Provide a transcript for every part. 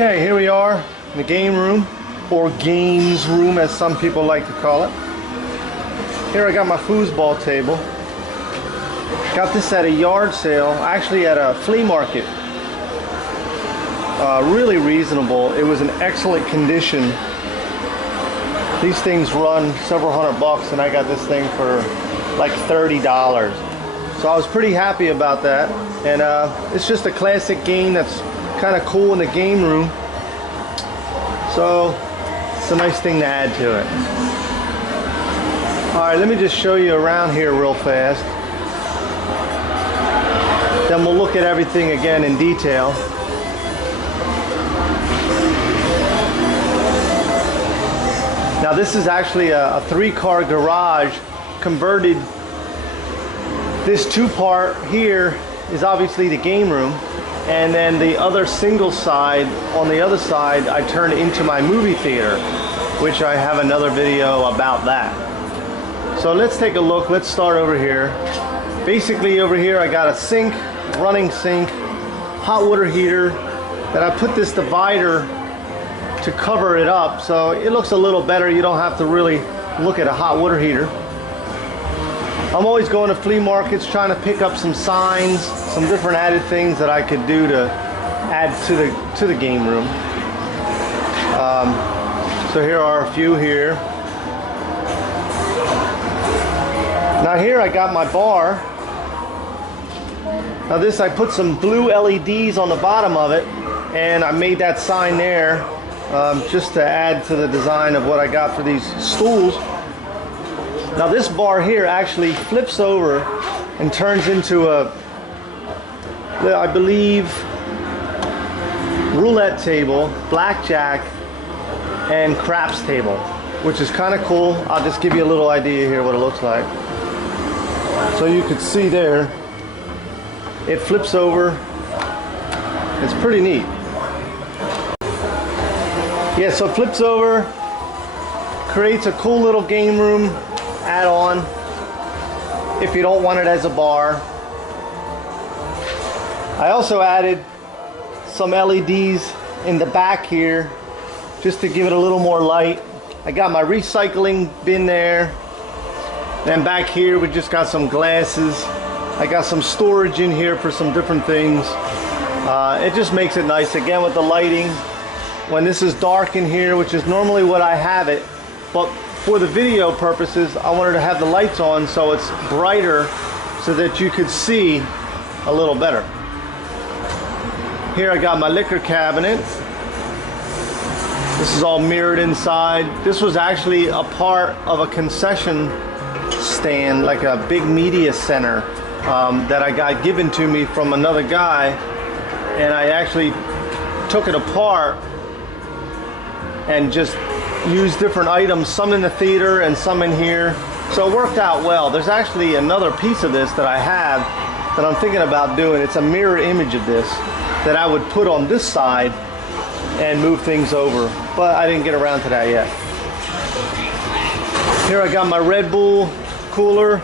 Okay, here we are in the game room, or games room as some people like to call it. Here I got my foosball table. Got this at a yard sale, actually at a flea market. Really reasonable. It was in excellent condition. These things run several $100 and I got this thing for like $30. So I was pretty happy about that. And it's just a classic game that's kind of cool in the game room. So it's a nice thing to add to it. Alright, let me just show you around here real fast. Then we'll look at everything again in detail. Now this is actually a 3-car garage converted. This 2-part here is obviously the game room, and then the other single side on the other side I turned into my movie theater, which I have another video about that. So let's take a look. Let's start over here. Basically over here I got a sink, running sink, hot water heater, that I put this divider to cover it up so it looks a little better. You don't have to really look at a hot water heater. I'm always going to flea markets trying to pick up some signs, some different added things that I could do to add to the game room. So here are a few here. Now here I got my bar. Now this, I put some blue LEDs on the bottom of it, and I made that sign there just to add to the design of what I got for these stools. Now this bar here actually flips over and turns into a, I believe, roulette table, blackjack, and craps table, which is kind of cool. I'll just give you a little idea here what it looks like. So you could see there, it flips over. It's pretty neat. Yeah, so it flips over, creates a cool little game room add-on if you don't want it as a bar. I also added some LEDs in the back here just to give it a little more light. I got my recycling bin there. Then back here we just got some glasses. I got some storage in here for some different things. It just makes it nice again with the lighting. When this is dark in here, which is normally what I have it, but for the video purposes I wanted to have the lights on so it's brighter so that you could see a little better. Here I got my liquor cabinet. This is all mirrored inside. This was actually a part of a concession stand, like a big media center that I got given to me from another guy, and I actually took it apart and just used different items, some in the theater and some in here. So it worked out well. There's actually another piece of this that I have that I'm thinking about doing. It's a mirror image of this that I would put on this side and move things over, but I didn't get around to that yet. Here I got my Red Bull cooler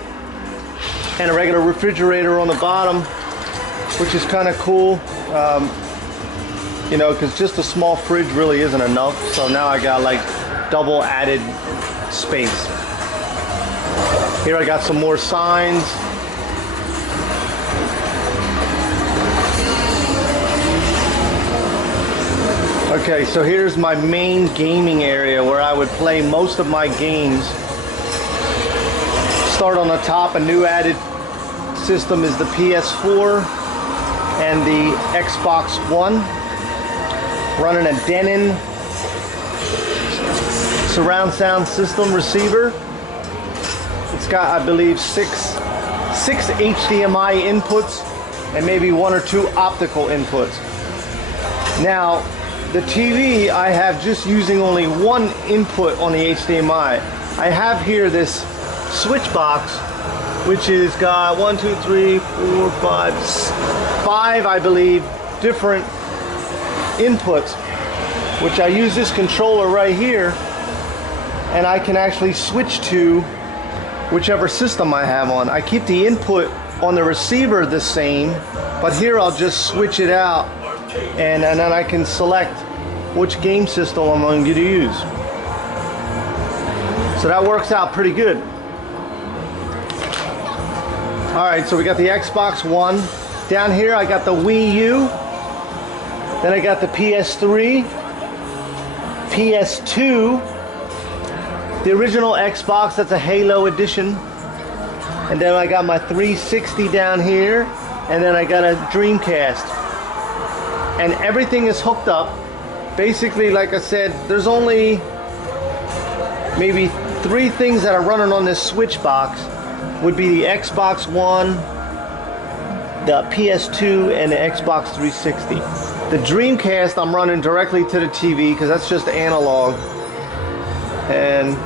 and a regular refrigerator on the bottom, which is kind of cool. You know, because just a small fridge really isn't enough, so now I got like double added space. Here I got some more signs. Okay, so here's my main gaming area where I would play most of my games. Start on the top. A new added system is the PS4 and the Xbox One. Running a Denon surround sound system receiver. It's got, I believe, six HDMI inputs and maybe 1 or 2 optical inputs. Now the TV I have just using only 1 input on the HDMI. I have here this switch box, which is got 1, 2, 3, 4, 5, I believe, different inputs, which I use this controller right here, and I can actually switch to whichever system I have on. I keep the input on the receiver the same, but here I'll just switch it out, and then I can select which game system I'm going to use. So that works out pretty good. Alright, so we got the Xbox One. Down here I got the Wii U. Then I got the PS3, PS2, the original Xbox, that's a Halo edition. And then I got my 360 down here. And then I got a Dreamcast. And everything is hooked up. Basically, like I said, there's only maybe 3 things that are running on this switch box. Would be the Xbox One, the PS2, and the Xbox 360. The Dreamcast I'm running directly to the TV because that's just analog. And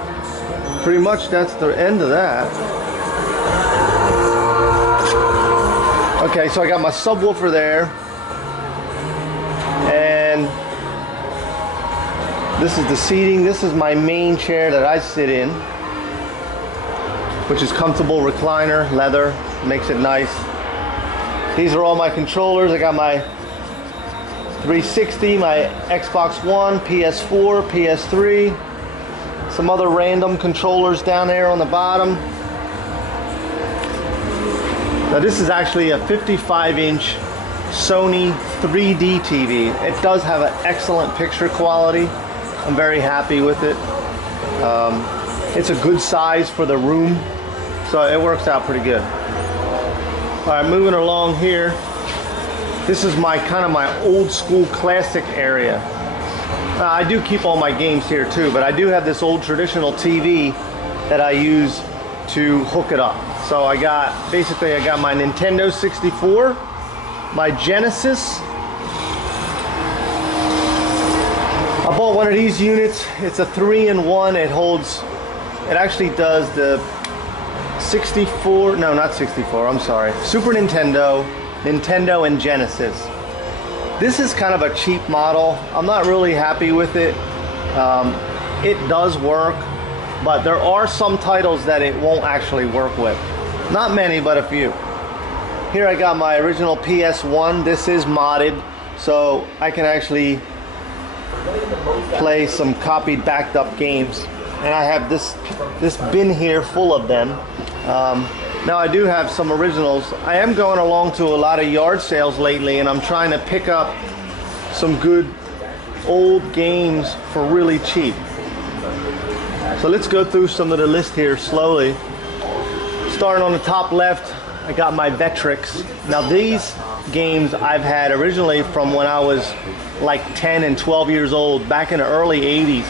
pretty much that's the end of that. Okay, so I got my subwoofer there. And this is the seating. This is my main chair that I sit in, which is comfortable recliner, leather, makes it nice. These are all my controllers. I got my 360, my Xbox One, PS4, PS3, some other random controllers down there on the bottom. Now this is actually a 55-inch Sony 3D TV. It does have an excellent picture quality. I'm very happy with it. It's a good size for the room, so it works out pretty good. All right, moving along here. This is my kind of my old school classic area. I do keep all my games here too, but I do have this old traditional TV that I use to hook it up. So I got my Nintendo 64, my Genesis. I bought one of these units. It's a 3-in-1. It actually does the 64, no, not 64, I'm sorry. Super Nintendo, Nintendo, and Genesis. This is kind of a cheap model. I'm not really happy with it. It does work, but there are some titles that it won't actually work with. Not many, but a few. Here I got my original PS1. This is modded, so I can actually play some copied, backed up games. And I have this bin here full of them. Now I do have some originals. I am going along to a lot of yard sales lately, and I'm trying to pick up some good old games for really cheap. So let's go through some of the list here slowly. Starting on the top left, I got my Vectrex. Now these games I've had originally from when I was like 10 and 12 years old, back in the early 80s.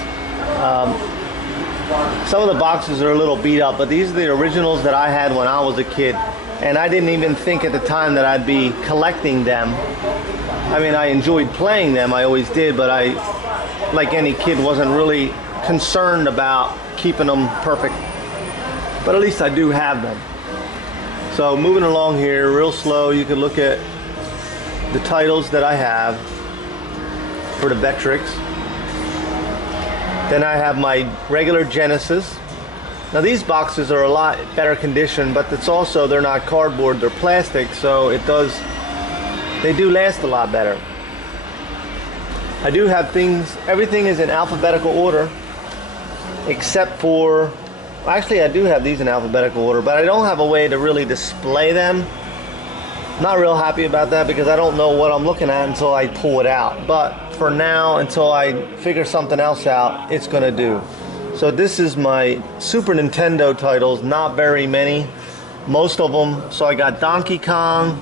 Some of the boxes are a little beat up, but these are the originals that I had when I was a kid. And I didn't even think at the time that I'd be collecting them. I mean, I enjoyed playing them, I always did, but I, like any kid, wasn't really concerned about keeping them perfect. But at least I do have them. So moving along here real slow, you can look at the titles that I have for the Vectrex. Then I have my regular Genesis. Now these boxes are a lot better condition, but it's also, they're not cardboard, they're plastic, so they do last a lot better. I do have everything is in alphabetical order, except for, actually I do have these in alphabetical order, but I don't have a way to really display them. Not real happy about that because I don't know what I'm looking at until I pull it out. But for now, until I figure something else out, it's gonna do. So this is my Super Nintendo titles, not very many. Most of them, so I got Donkey Kong,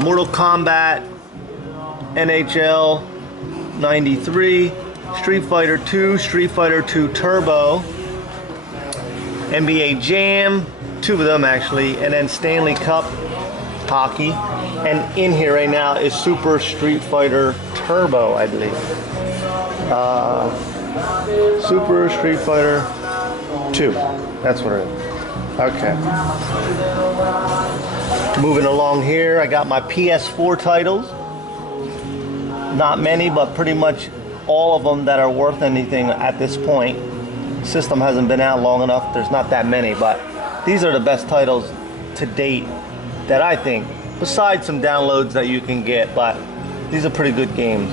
Mortal Kombat, NHL 93, Street Fighter 2, Street Fighter 2 Turbo, NBA Jam, 2 of them actually, and then Stanley Cup hockey. And in here right now is Super Street Fighter Turbo, I believe. Super Street Fighter 2. That's what it is. Okay. Moving along here, I got my PS4 titles. Not many, but pretty much all of them that are worth anything at this point. The system hasn't been out long enough. There's not that many, but these are the best titles to date that I think, besides some downloads that you can get, but these are pretty good games.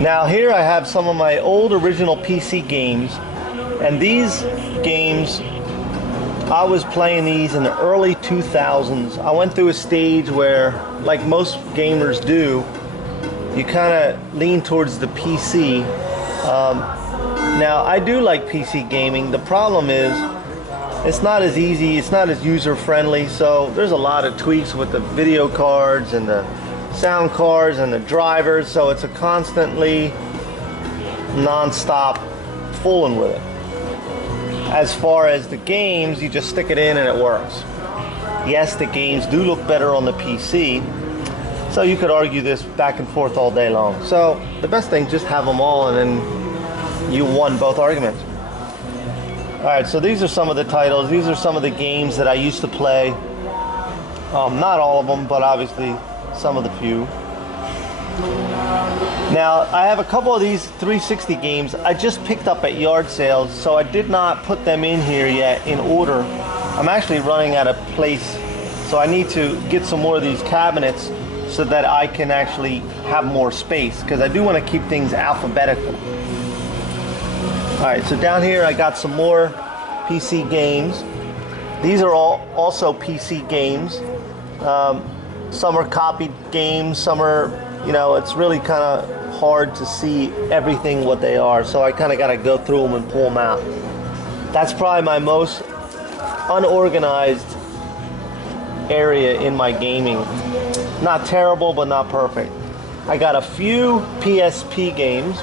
Now here I have some of my old original PC games, and these games, I was playing these in the early 2000s. I went through a stage where, like most gamers do, you kind of lean towards the PC. Now I do like PC gaming. The problem is it's not as easy, it's not as user friendly, so there's a lot of tweaks with the video cards and the sound cards and the drivers, so it's a constantly non-stop fooling with it. As far as the games, you just stick it in and it works. Yes, the games do look better on the PC, so you could argue this back and forth all day long. So the best thing, just have them all and then you won both arguments. Alright, so these are some of the titles. These are some of the games that I used to play. Not all of them, but obviously some of the few. Now, I have a couple of these 360 games I just picked up at yard sales, so I did not put them in here yet in order. I'm actually running out of place, so I need to get some more of these cabinets so that I can actually have more space, because I do want to keep things alphabetical. Alright, so down here I got some more PC games. These are all also PC games. Some are copied games, some are, you know, it's really kind of hard to see everything what they are, so I kind of got to go through them and pull them out. That's probably my most unorganized area in my gaming. Not terrible, but not perfect. I got a few PSP games,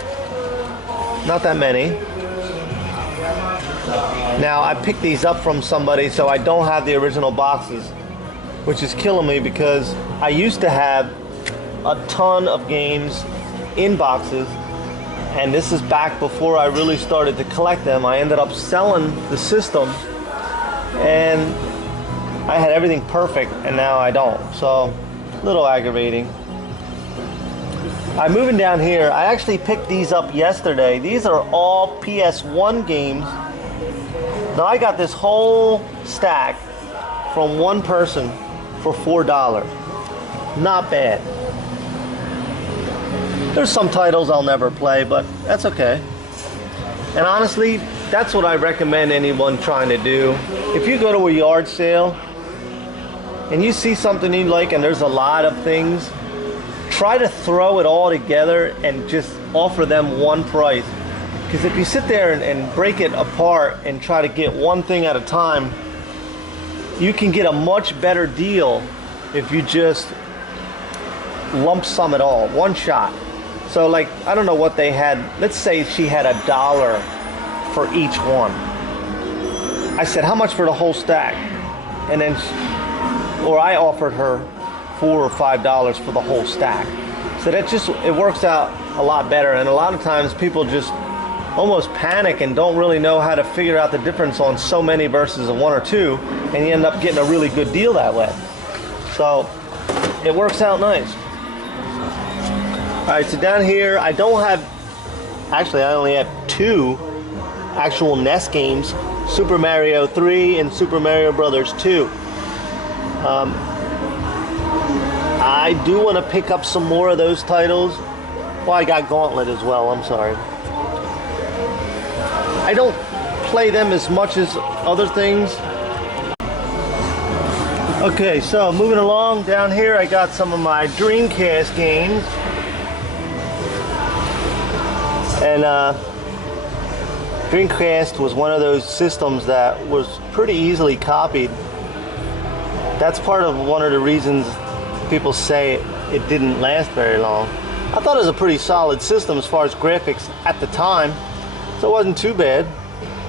not that many. Now, I picked these up from somebody, so I don't have the original boxes, which is killing me because I used to have a ton of games in boxes, and this is back before I really started to collect them. I ended up selling the system, and I had everything perfect, and now I don't. So, a little aggravating. I'm moving down here. I actually picked these up yesterday. These are all PS1 games. Now, I got this whole stack from one person for $4. Not bad. There's some titles I'll never play, but that's okay. And honestly, that's what I recommend anyone trying to do. If you go to a yard sale and you see something you like and there's a lot of things, try to throw it all together and just offer them one price. Because if you sit there and break it apart and try to get one thing at a time, you can get a much better deal if you just lump sum it all, one shot. So like, I don't know what they had. Let's say she had $1 for each one. I said, how much for the whole stack? And then, or I offered her $4 or $5 for the whole stack. So that just, it works out a lot better. And a lot of times people just almost panic and don't really know how to figure out the difference on so many versus a one or two, and you end up getting a really good deal that way. So it works out nice. Alright, so down here I don't have, actually I only have two actual NES games, Super Mario 3 and Super Mario Brothers 2. I do want to pick up some more of those titles. Well, I got Gauntlet as well, I'm sorry. I don't play them as much as other things. Okay, so moving along, down here I got some of my Dreamcast games. And Dreamcast was one of those systems that was pretty easily copied. That's part of one of the reasons people say it didn't last very long. I thought it was a pretty solid system as far as graphics at the time, so it wasn't too bad.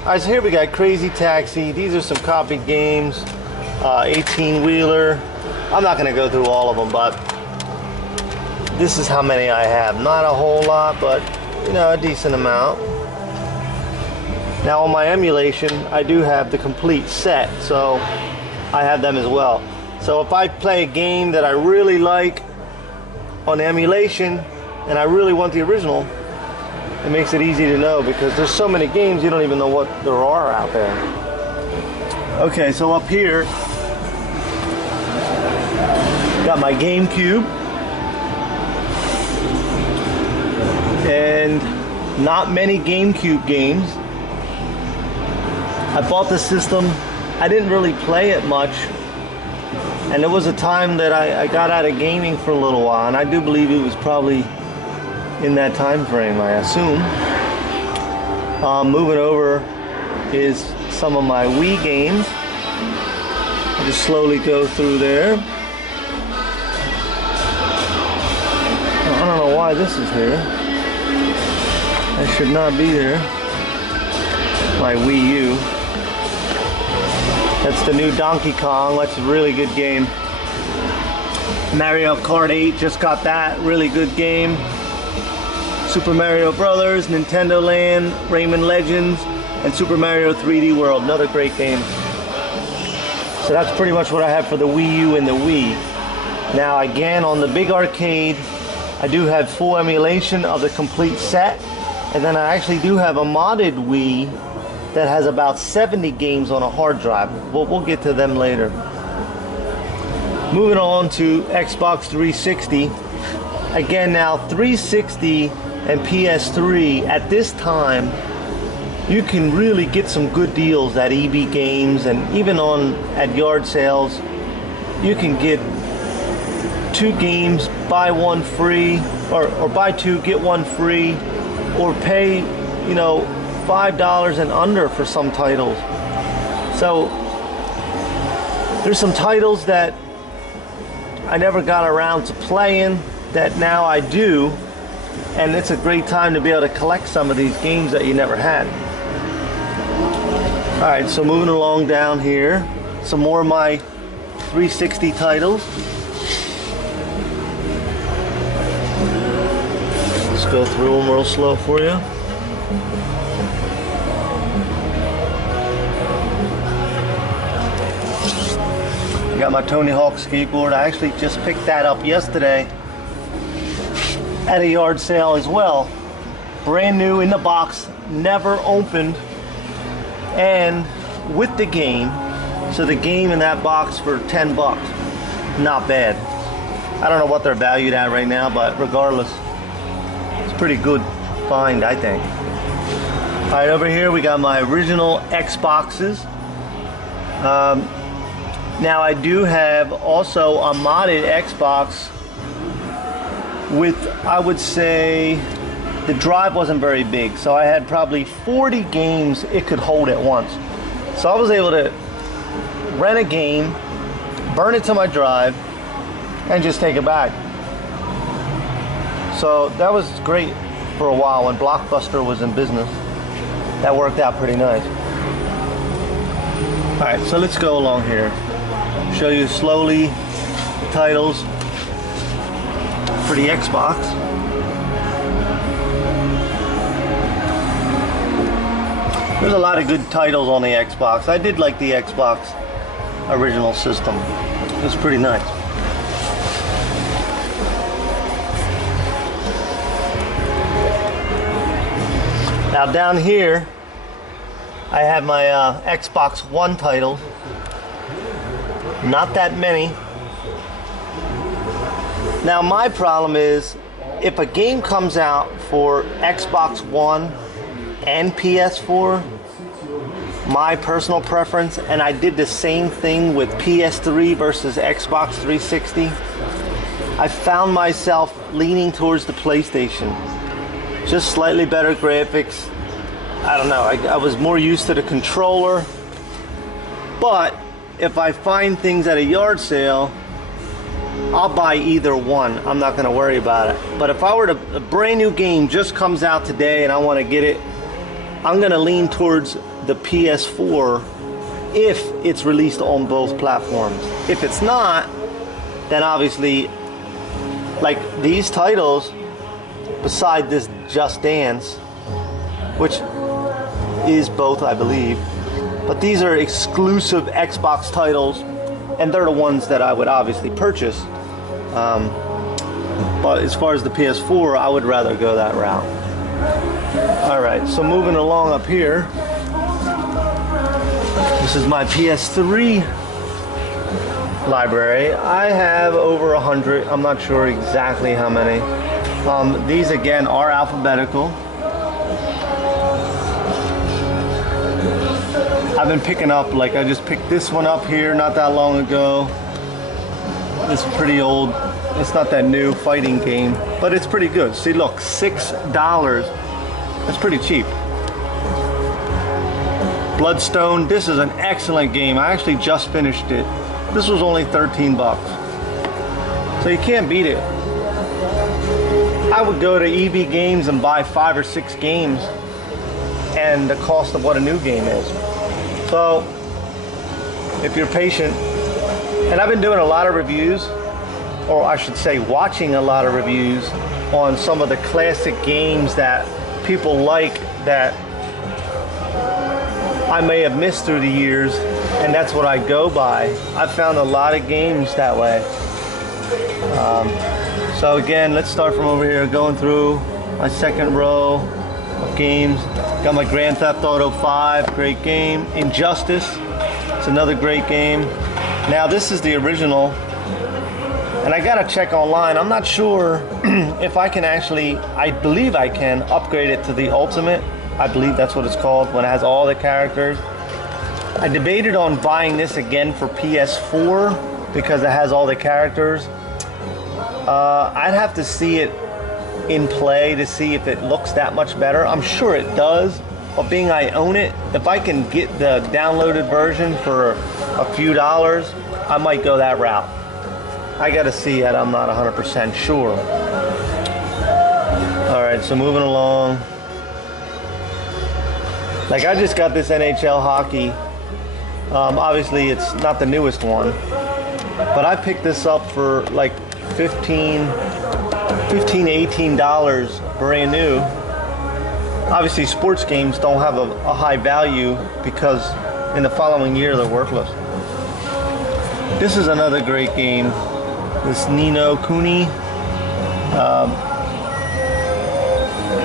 Alright, so here we got Crazy Taxi. These are some copied games. 18-wheeler. I'm not going to go through all of them, but this is how many I have. Not a whole lot, but you know, a decent amount. Now on my emulation, I do have the complete set, so I have them as well. So if I play a game that I really like on emulation and I really want the original, it makes it easy to know, because there's so many games you don't even know what there are out there. Okay, so up here got my GameCube. and not many GameCube games. I bought the system. I didn't really play it much, and there was a time that I got out of gaming for a little while, and I do believe it was probably in that time frame, I assume. Moving over is some of my Wii games. I'll just slowly go through there. I don't know why this is here. That should not be there. My Wii U. That's the new Donkey Kong. That's a really good game. Mario Kart 8, just got that. Really good game. Super Mario Brothers, Nintendo Land, Rayman Legends, and Super Mario 3D World. Another great game. So that's pretty much what I have for the Wii U and the Wii. Now again, on the big arcade, I do have full emulation of the complete set. And then I actually do have a modded Wii that has about 70 games on a hard drive. We'll get to them later. Moving on to Xbox 360. Again, now 360 and PS3 at this time, you can really get some good deals at EB Games, and even at yard sales. You can get 2 games, buy 1 free, or buy 2, get 1 free, or pay, you know, $5 and under for some titles. So there's some titles that I never got around to playing that now I do, and it's a great time to be able to collect some of these games that you never had. Alright, so moving along down here, some more of my 360 titles. Let's go through them real slow for you. I got my Tony Hawk skateboard. I actually just picked that up yesterday at a yard sale as well. Brand new in the box, never opened, and with the game. So the game in that box for 10 bucks. Not bad. I don't know what they're valued at right now, but regardless, it's a pretty good find, I think. Alright, over here we got my original Xboxes. Now I do have also a modded Xbox with, I would say, the drive wasn't very big, so I had probably 40 games it could hold at once. So I was able to rent a game, burn it to my drive, and just take it back. So that was great for a while when Blockbuster was in business. That worked out pretty nice. Alright, so let's go along here. Show you slowly titles for the Xbox. There's a lot of good titles on the Xbox. I did like the Xbox original system. It was pretty nice. Now down here, I have my Xbox One titles. Not that many. Now my problem is, if a game comes out for Xbox One and PS4, my personal preference, and I did the same thing with PS3 versus Xbox 360, I found myself leaning towards the PlayStation. Just slightly better graphics. I don't know, I was more used to the controller, but if I find things at a yard sale, I'll buy either one. I'm not going to worry about it. But if I were to, a brand new game just comes out today and I want to get it, I'm going to lean towards the PS4 if it's released on both platforms. If it's not, then obviously, like these titles, beside this Just Dance, which is both, I believe, but these are exclusive Xbox titles, and they're the ones that I would obviously purchase. But as far as the PS4, I would rather go that route. Alright, so moving along up here, this is my PS3 library. I have over 100, I'm not sure exactly how many. These again are alphabetical. I've been picking up, like I just picked this one up here not that long ago. It's pretty old. It's not that new fighting game, but it's pretty good. See, look, $6. That's pretty cheap. Bloodstone, this is an excellent game. I actually just finished it. This was only 13 bucks. So you can't beat it. I would go to EB Games and buy 5 or 6 games and the cost of what a new game is. So if you're patient, and I've been doing a lot of reviews, or I should say watching a lot of reviews on some of the classic games that people like that I may have missed through the years, and that's what I go by. I've found a lot of games that way. So again, let's start from over here, going through my second row of games. Got my Grand Theft Auto 5, great game. Injustice, it's another great game. Now this is the original, and I gotta check online. I'm not sure if I can actually, I believe I can upgrade it to the Ultimate. I believe that's what it's called, when it has all the characters. I debated on buying this again for PS4 because it has all the characters. I'd have to see it in play to see if it looks that much better. I'm sure it does, but being I own it, if I can get the downloaded version for a few dollars, I might go that route. I gotta see it, I'm not 100% sure. Alright, so moving along. Like, I just got this NHL hockey. Obviously it's not the newest one, but I picked this up for like $15 to $18 brand new. Obviously sports games don't have a high value because in the following year they're worthless. This is another great game, this Ni no Kuni.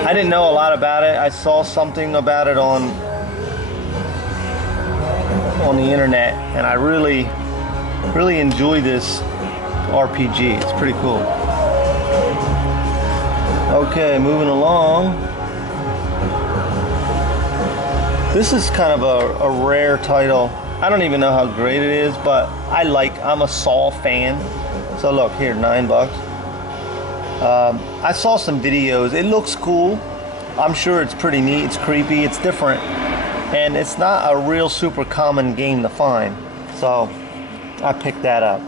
I didn't know a lot about it. I saw something about it on the internet, and I really enjoy this RPG. It's pretty cool. Okay, moving along. This is kind of a rare title. I don't even know how great it is, but I'm a Saw fan. So look here, $9. I saw some videos. It looks cool. I'm sure it's pretty neat. It's creepy. It's different. And it's not a real super common game to find. So I picked that up.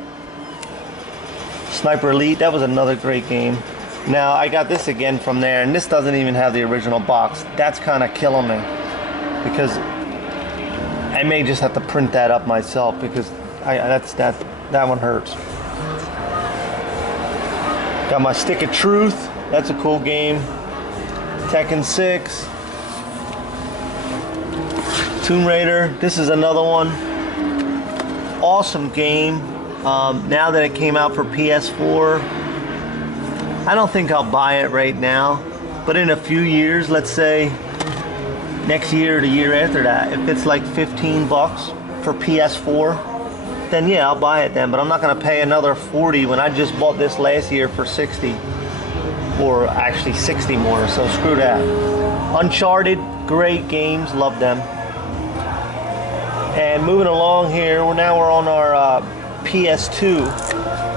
Sniper Elite, that was another great game. Now I got this again from there, and this doesn't even have the original box. That's kind of killing me, because I may just have to print that up myself, because that one hurts. Got my Stick of Truth. That's a cool game. Tekken 6. Tomb Raider. This is another one. Awesome game. Now that it came out for PS4, I don't think I'll buy it right now, but in a few years, let's say next year or the year after that, if it's like 15 bucks for PS4, then yeah, I'll buy it then. But I'm not going to pay another 40 when I just bought this last year for 60, or actually 60 more, so screw that. Uncharted, great games, love them. And moving along here, now we're on our PS2.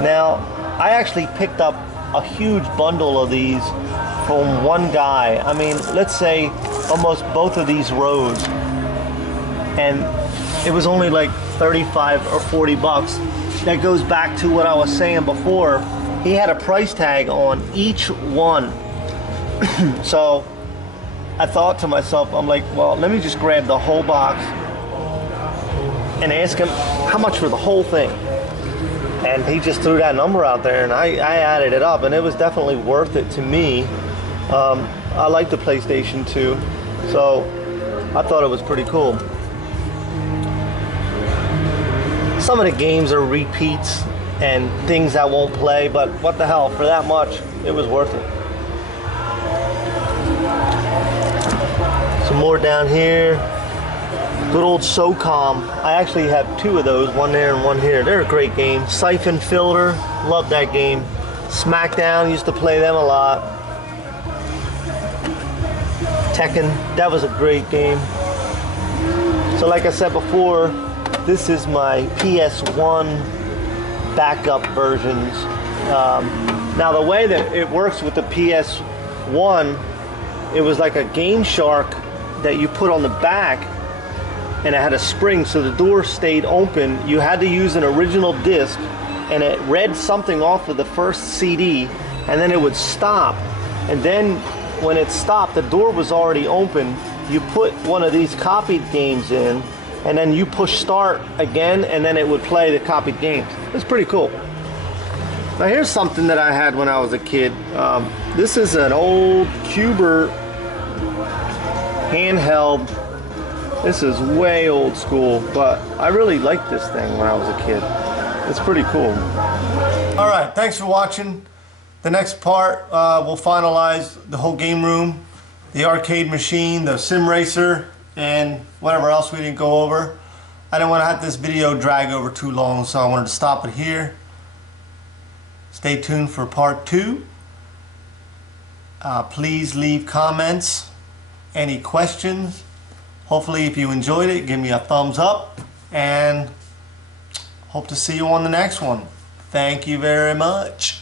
Now, I actually picked up a huge bundle of these from one guy. I mean, let's say almost both of these rows, and it was only like 35 or 40 bucks. That goes back to what I was saying before. He had a price tag on each one. So I thought to myself, I'm like, well, let me just grab the whole box and ask him how much for the whole thing. And he just threw that number out there, and I added it up, and it was definitely worth it to me. I like the PlayStation 2, so I thought it was pretty cool. Some of the games are repeats and things I won't play, but what the hell, for that much, it was worth it. Some more down here. Good old SOCOM. I actually have two of those, one there and one here. They're a great game. Siphon Filter, love that game. SmackDown, used to play them a lot. Tekken. That was a great game. So like I said before, this is my PS1 backup versions. Now the way that it works with the PS1, it was like a Game Shark that you put on the back, and it had a spring so the door stayed open. You had to use an original disc, and it read something off of the first CD, and then it would stop. And then when it stopped, the door was already open. You put one of these copied games in, and then you push start again, and then it would play the copied games. It's pretty cool. Now here's something that I had when I was a kid. This is an old Cuber handheld. This is way old school, but I really liked this thing when I was a kid. It's pretty cool. All right, thanks for watching. The next part, we'll finalize the whole game room, the arcade machine, the sim racer, and whatever else we didn't go over. I didn't want to have this video drag over too long, so I wanted to stop it here. Stay tuned for part 2. Please leave comments, any questions. Hopefully if you enjoyed it, give me a thumbs up, and hope to see you on the next one. Thank you very much.